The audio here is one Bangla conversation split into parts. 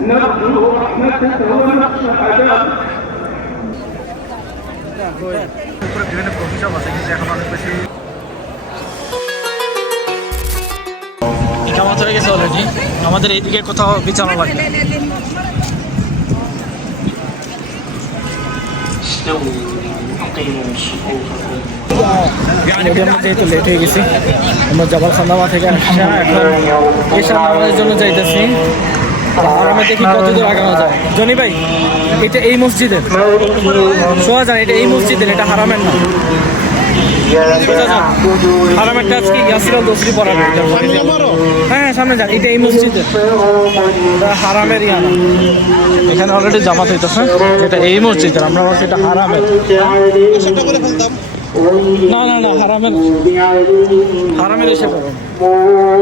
نرجو رحمتك ونخشى عذابك বিভিন্ন কফি শপ আছে কিন্তু এখন অনেক বেশি জামাত হয়ে গেছে অলরেডি। আমাদের এইদিকে কোথাও বিছানো লাগবে। যেহেতু লেট হয়ে গেছি, আমরা জবাল খান্দামা থেকে আসা এখন এসা নামাজের জন্য যাইতেছি। আর আমরা দেখি কত দূর আগানো যায়। জনি ভাই, এটা এই মসজিদের শোনা যায়, এটা এই মসজিদের, এটা হারামের না। হারামেরটা আজকে ইয়াসির আল দোসরি পড়াবে। হ্যাঁ সামনে যান, এটা এই মসজিদের, হারামের ইয়ানা। এখানে অলরেডি জামাত হইতেছে, এটা এই মসজিদের। আমরা ভাবছি এটা হারামের। না না না, হারামের, হারামের এসে পড়ো।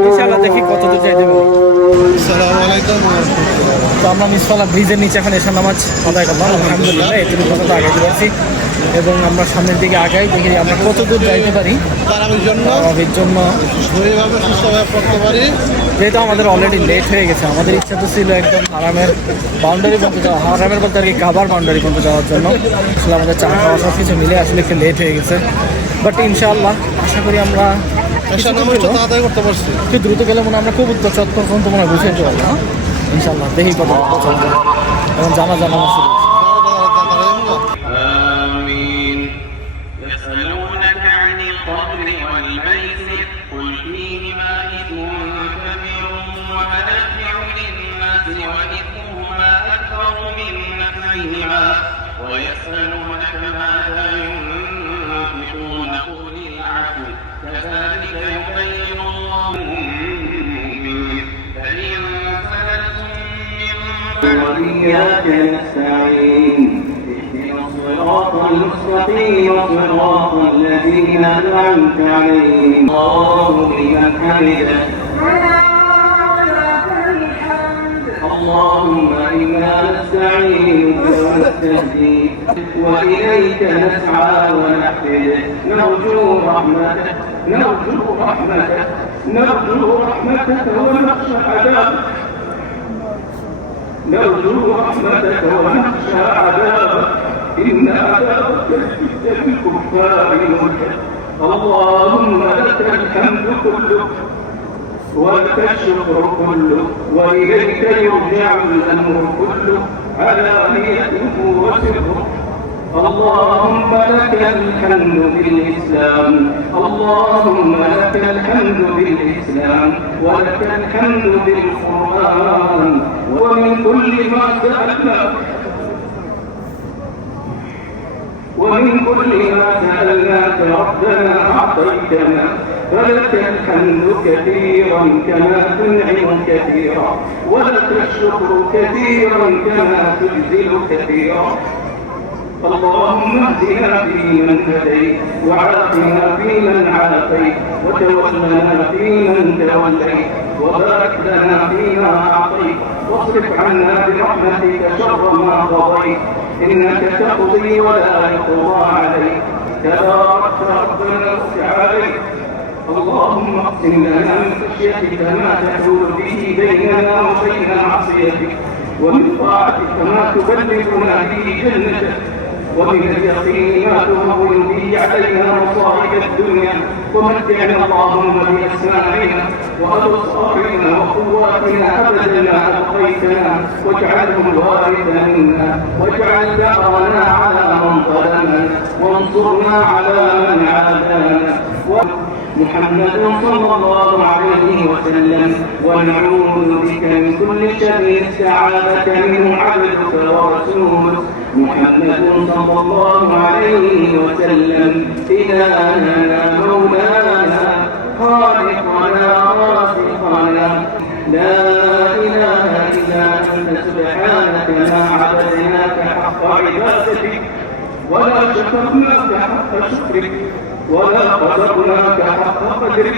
ইনশাআল্লাহ দেখি কত দূর যাইতে পারি। তো আমরা মিসফালা ব্রিজের নিচে এখন এসে নামাজ আদায় করলাম। আলহামদুলিল্লাহ এতটুকু পর্যন্ত আগাইতে পারছি এবং আমরা সামনের দিকে আগাই, দেখি আমরা কত দূর যাইতে পারি। তারাবির জন্য যেহেতু আমাদের অলরেডি লেট হয়ে গেছে, আমাদের ইচ্ছা তো ছিল একদম হারামের বাউন্ডারি পর্যন্ত যাওয়া, হারামের বলতে আর কি কাবার বাউন্ডারি পর্যন্ত যাওয়ার জন্য। আসলে আমাদের চা খাওয়া সব কিছু মিলে আসলে একটু লেট হয়ে গেছে। বাট ইনশাআল্লাহ আশা করি আমরা করতে পারছি। একটু দ্রুত গেলে মনে আমরা খুব উত্তর চত্বর পর্যন্ত মনে বুঝে যেতে পারবো। ইনশাআল্লাহ দেখি কত এখন জানা জানা শুরু। ويسألونك ماذا ينفقون قل العفو كذلك يبين الله المؤمنين فإن سألتم من وإياك نستعين اهدنا الصراط المستقيم صراط الذين أنعمت عليهم الله لمن حمده اللهم إنا نستعينك ونستهديك وإليك نسعى ونحفد نرجو رحمتك ونخشى عذابك إن عذابك ليس بالكفار ملك اللهم لك الحمد كله ولك الشكر كله وإليك يرجع الأمر كله علانيته وسره اللهم لك الحمد بالإسلام ولك الحمد بالقرآن ومن كل ما سألناك ربنا أعطيتنا فلك الحمد كثيرا كما تنعم كثيرا ولك الشكر كثيرا كما تجزل كثيرا اللهم اهدنا فيمن هديت وعافنا فيمن عافيت وتولنا فيمن توليت وبارك لنا فيما أعطيت واصرف عنا برحمتك شر ما قضيت إنك تقضي ولا يقضى عليك تبارك ربنا وتعالى اللهم اقسم لنا من خشيتك ما تحول به بيننا وبين معصيتك ومن طاعتك ما تبلغنا به جنتك ومن اليقين ما تهون به علينا مصائب الدنيا ومتعنا اللهم بأسماعنا وأبصارنا وقواتنا أبدا ما أبقيتنا واجعله الوارث منا واجعل ثأرنا على من ظلمنا وانصرنا على من عادانا محمد صلى الله عليه وسلم ونعوذ بك من كل شر استعاذك منه عبدك ورسولك محمد صلى الله عليه وسلم إلهنا مولانا خالقنا رازقنا لا إله إلا أنت سبحانك ما عبدناك حق عبادتك ولا شكرناك حق شكرك ولا قدرناك حق قدرك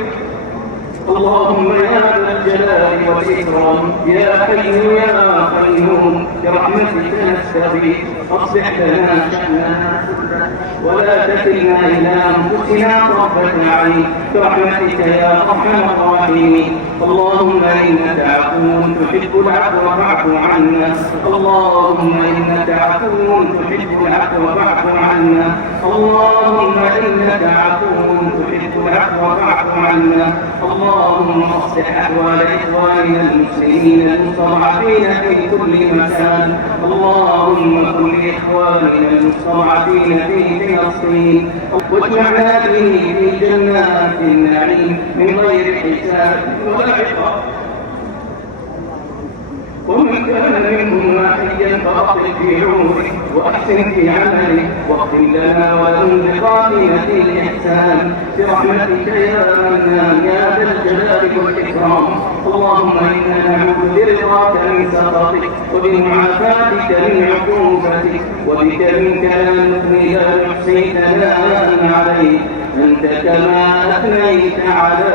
اللهم يا ذا الجلال والإكرام يا حي يا قيوم تعقلون برحمتك نستغيث أصلح لنا شأننا كله ولا تكلنا إلى أنفسنا طرفة عين برحمتك يا أرحم الراحمين. اللهم إنك عفو تحب العفو فاعف عنا. اللهم إنك عفو تحب العفو فاعف عنا. اللهم إنك عفو تحب العفو فاعف عنا. اللهم اصلح أحوال إخواننا المسلمين المستضعفين في كل مكان. اللهم كن لإخواننا المستضعفين في فلسطين واجمعنا به في جنات النعيم من غير حساب ولا عقاب. ومن كان منهم واحيا فأطل في عمره وأحسن في عمله واغفر لنا ولهم بخاتمة الإحسان برحمتك يا منان يا ذا الجلال والإكرام. اللهم إنا نعوذ برضاك من سخطك وبمعافاتك من عقوبتك وبك منك لا نثني لا نحصي ثناء عليك أنت كما أثنيت على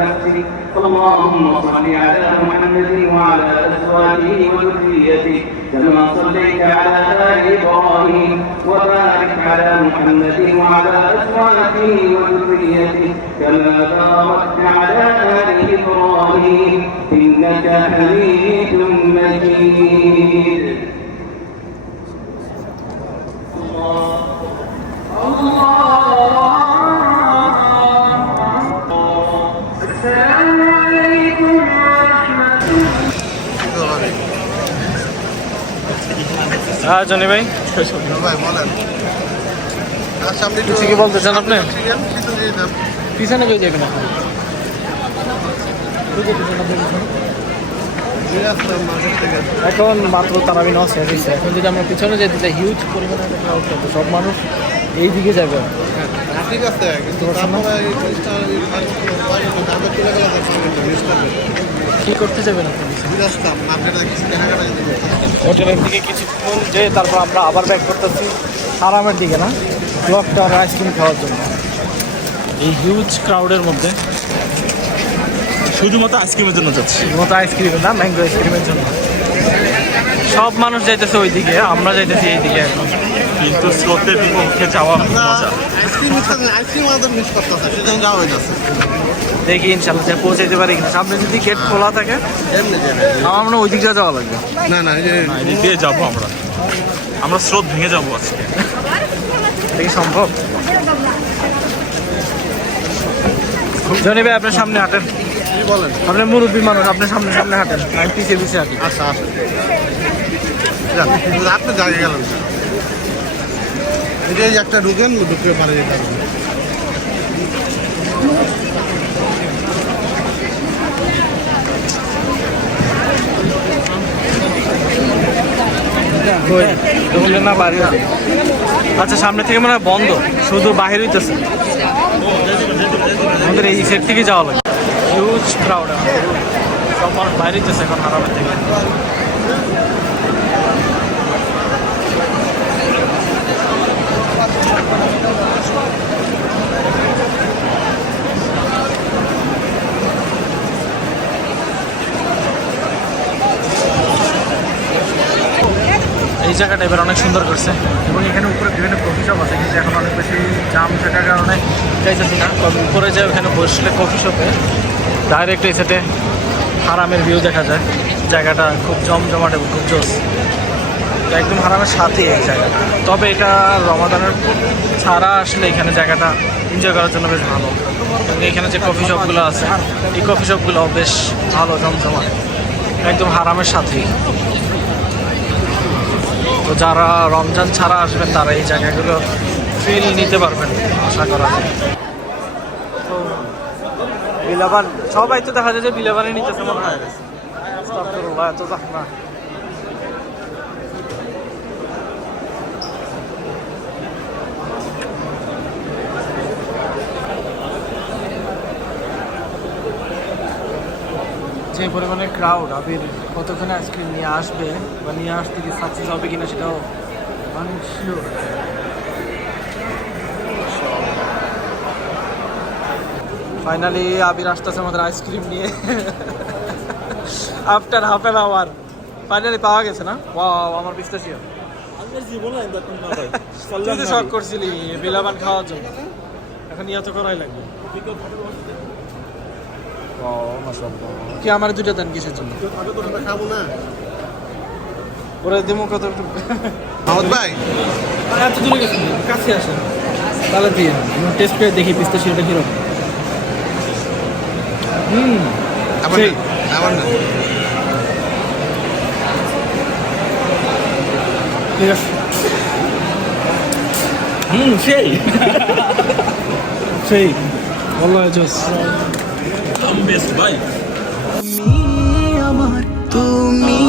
نفسك. اللهم صل على محمد وعلى أزواجه وذريته كما صليت على آل إبراهيم وبارك على محمد وعلى أزواجه وذريته كما باركت على آل إبراهيم إنك حميد مجيد. হ্যাঁ জনি ভাই কিছু কি বলতে চান আপনি? পিছনে কই যাবেন আপনি? এখন মাত্র তারাবি নেওয়া শেষ হয়েছে। এখন যদি আমরা পিছনে যেতে চাই হিউজ পরিমাণে একটা ক্রাউড থাকবে, সব মানুষ এই দিকে যাবে। ঠিক আছে কিন্তু কি করতে যাবেন আপনি? হোটেলের দিকে কিছুক্ষণ যে তারপর আমরা আবার ব্যাক করতেছি হারামের দিকে, না ক্লক টাওয়ার আইসক্রিম খাওয়ার জন্য। এই হিউজ ক্রাউডের মধ্যে শুধুমাত্র আইসক্রিমের জন্য যাচ্ছি। শুধুমাত্র আইসক্রিমের না, ম্যাঙ্গো আইসক্রিমের জন্য সব মানুষ যাইতেছে ওই দিকে, আমরা যাইতেছি এই দিকে। এখন কিন্তু স্রোতের বিপক্ষে যাওয়া মজা। আইসক্রিম আমাদের মিস করতেছে, সেজন্য যাওয়া হয়ে যাচ্ছে। দেখি ইনশাল্লাহ পৌঁছে যেতে পারি কিনা। সামনে যদি গেট খোলা থাকে আমরা ওই দিকে যাওয়া লাগবে। না না এদিক দিয়ে যাবো আমরা স্রোত ভেঙে যাবো আজকে। দেখি সম্ভব। জনি ভাই আপনার সামনে হাঁটেন। কি বলেন? আপনি মুরব্বী মানুষ, আপনার সামনে সামনে হাঁটেন, আমি পিছিয়ে পিছিয়ে হাঁটি। আচ্ছা আপনি জায়গায় গেলেন এটাই একটা ঢুকেন, ঢুকে পারে যেতে হবে। না বাড়ি। আচ্ছা সামনে থেকে মনে হয় বন্ধ, শুধু বাহির হইতেছে। আমাদের এই সাইড থেকে যাওয়া লাগে। হিউজ ক্রাউড, সব মানুষ বাইরে হইতেছে এখন হারামের থেকে। এই জায়গাটা এবার অনেক সুন্দর করছে এবং এখানে উপরে বিভিন্ন কফি শপ আছে, কিন্তু এখন অনেক বেশি জাম থাকার কারণে যাইতেছি না। তবে উপরে যে ওখানে বসলে কফি শপে ডাইরেক্ট এই সাথে হারামের ভিউ দেখা যায়। জায়গাটা খুব জমজমাট এবং খুব জোস, একদম হারামের সাথে এই জায়গাটা। তবে এটা রমাদানের ছাড়া আসলে এখানে জায়গাটা এনজয় করার জন্য বেশ ভালো। এবং এখানে যে কফি শপগুলো আছে এই কফি শপগুলো বেশ ভালো জমজমাট, একদম হারামের সাথেই। তো যারা রমজান ছাড়া আসবেন তারা এই জায়গাগুলো ফিল নিতে পারবেন আশা করা যায়। তো বিলাবান সবাই তো দেখা যায় যে বিলাবানে নিতেছে মনে হয়। এত না যে পরিমাণে ক্রাউড, আবির কতক্ষণে আইসক্রিম নিয়ে আসবে বা নিয়ে আসতে কি সাকসেস হবে কিনা সেটাও আনশিওর। ফাইনালি আবির আসতেছে আমাদের আইসক্রিম নিয়ে after half an hour. Finally পাওয়া গেছে না? ওয়াও, আমার পিস্তাচিও। তুই তো শখ করছিলি বিলাবান খাওয়ার জন্য, এখন ইয়া তো করাই লাগবে। কি আমার দুইটা দেন কিসের জন্য? খাবো না ওরা দেবো কত? মাহমুদ ভাই এত দূরে গেছি, কাছে আসেন তাহলে দিয়ে টেস্ট করে দেখি পিস্তাচিওটা কিরকম। আবার সেই। আবার না ঠিক আছে। সেই সেই আল্লাহ জোস। আমার তুমি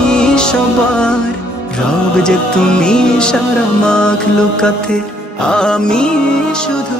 সবার রব যে তুমি সারা মাখ লোকাতে আমি শুধু